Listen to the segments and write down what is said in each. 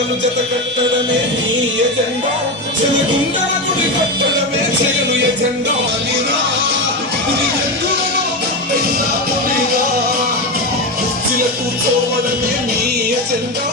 జెండను జత కట్టడమే నీ ఎజెండా చెలగుండల గుడి కట్టడమే చెగను ఎజెండా అనిరా గుడి జెండులలో పుట్టిన కుర్చీల కూర్చోవడమే నీ ఎజెండా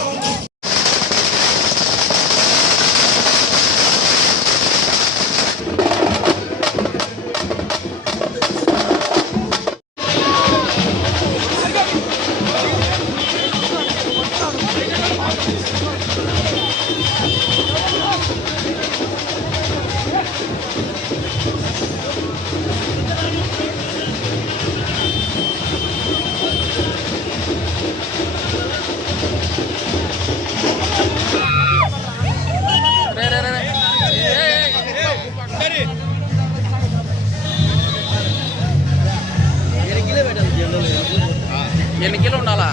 ఎన్ని కిలో ఉండాలా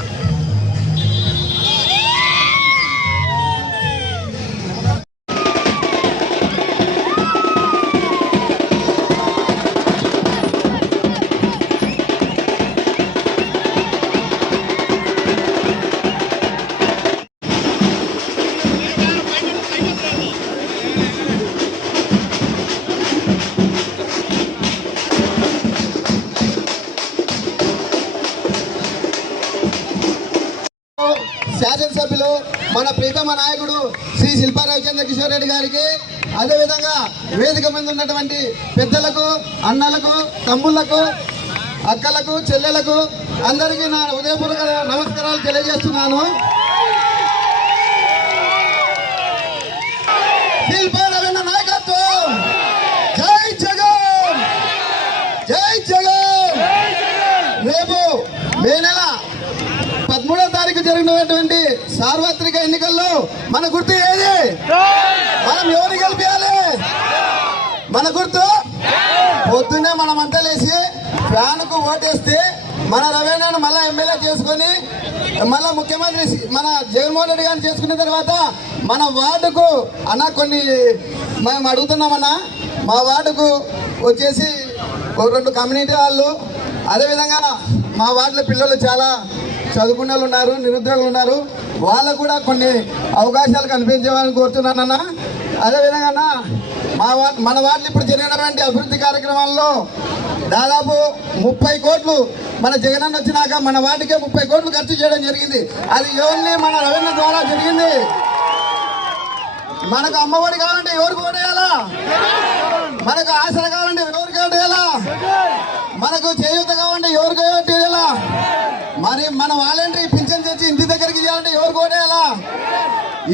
శాసనసభ్యులు మన ప్రీతమ నాయకుడు శ్రీ శిల్పా రవిచంద్ర కిషోర్ రెడ్డి గారికి, అదేవిధంగా వేదిక మీద ఉన్నటువంటి పెద్దలకు, అన్నలకు, తమ్ముళ్లకు, అక్కలకు, చెల్లెలకు అందరికీ నా ఉదయపూర్వక నమస్కారాలు తెలియజేస్తున్నాను. శిల్పా రవీంద్ర నాయకత్వం, జై జగన్, జై జగన్. రేపు మే నెల 13వ తారీఖు జరిగినటువంటి సార్వత్రిక ఎన్నికల్లో మన గుర్తు ఏది? మనం ఎవరిని గెలిపించాలి? మన గుర్తు పొద్దున్నే మనమంతా లేచి ఫ్యాన్కు ఓటేస్తే మన రవేణాను మళ్ళా ఎమ్మెల్యే చేసుకొని మళ్ళా ముఖ్యమంత్రి మన జగన్మోహన్ రెడ్డి గారిని చేసుకున్న తర్వాత మన వార్డుకు అన్న కొన్ని మేము అడుగుతున్నామన్నా, మా వార్డుకు వచ్చేసి 2 కమ్యూనిటీ వాళ్ళు, అదేవిధంగా మా వార్డులో పిల్లలు చాలా చదువుకున్న వాళ్ళు ఉన్నారు, నిరుద్యోగులు ఉన్నారు, వాళ్ళకు కూడా కొన్ని అవకాశాలు కల్పించేవాళ్ళని కోరుతున్నానన్నా. అదేవిధంగా మన వార్డులు ఇప్పుడు జరిగినటువంటి అభివృద్ధి కార్యక్రమాల్లో దాదాపు 30 కోట్లు మన జగనన్న వచ్చినాక మన వార్డుకే 30 కోట్లు ఖర్చు చేయడం జరిగింది. అది ఓన్లీ మన రవీంద్ర ద్వారా జరిగింది. మనకు అమ్మఒడి కావాలంటే ఎవరికి ఓటేయాలా? మనకు ఆసరా కావాలంటే ఎవరికి ఓటేయాలా? మనకు చేయూత కావాలంటే ఎవరికి ఓటేయాలా? మరి మన వాలంటరీ పింఛన్ తెచ్చి ఇంటి దగ్గరికి చేయాలంటే ఎవరికి ఓటేయాలా?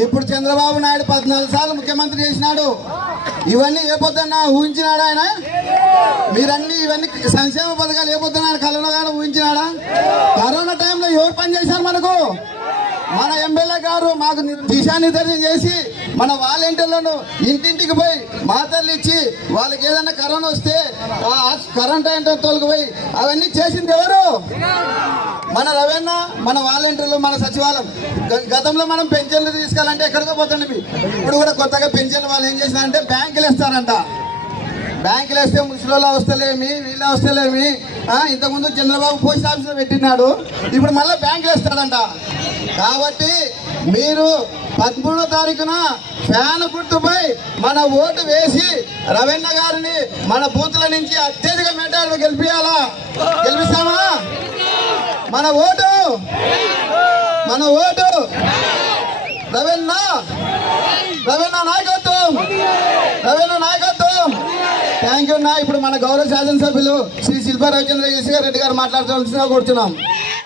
ఇప్పుడు చంద్రబాబు నాయుడు 14 సార్లు ముఖ్యమంత్రి చేసినాడు. ఇవన్నీ ఏ పొద్దున్న ఊహించినాడా ఆయన? మీరన్నీ ఇవన్నీ సంక్షేమ పథకాలు ఏ పొద్దున్న ఆయన కరోనా గారు ఊహించినాడా? కరోనా టైంలో ఎవరు పనిచేశారు మనకు? మన ఎమ్మెల్యే గారు మాకు దిశానిర్దేశం చేసి మన వాలంటీర్లను ఇంటింటికి పోయి మాతర్లు ఇచ్చి వాళ్ళకి ఏదైనా కరోనా వస్తే కరెంట్ ఏంటో తొలగిపోయి అవన్నీ చేసింది ఎవరు? మన రవీణ, మన వాలంటీర్లు, మన సచివాలయం. గతంలో మనం పెన్షన్లు తీసుకోవాలంటే ఎక్కడికో పోతుండే. ఇప్పుడు కూడా కొత్తగా పెన్షన్లు వాళ్ళు ఏం చేసినారంటే బ్యాంకులు ఇస్తారంట. బ్యాంకులు వేస్తే ముసలిలో వస్తలేమి, వీళ్ళ వస్తలేమి. ఇంతకుముందు చంద్రబాబు పోస్ట్ ఆఫీస్లో పెట్టినాడు, ఇప్పుడు మళ్ళీ బ్యాంకులు వేస్తాడంట. కాబట్టి మీరు 13వ తారీఖున ఫ్యాన్ గుర్తుపై మన ఓటు వేసి రవీణ గారిని మన బూతుల నుంచి అత్యధిక మెజారిటీలో గెలిపియాలా? గెలిపిస్తామా? మన ఓటు రవీణ నాయకత్వం, రవీణ నాయకత్వం. థ్యాంక్ యూ నా. ఇప్పుడు మన గౌరవ శాసనసభ్యులు శ్రీ శిల్పా రవిచంద్ర రెడ్డి గారు మాట్లాడుతూ కూర్చున్నాం.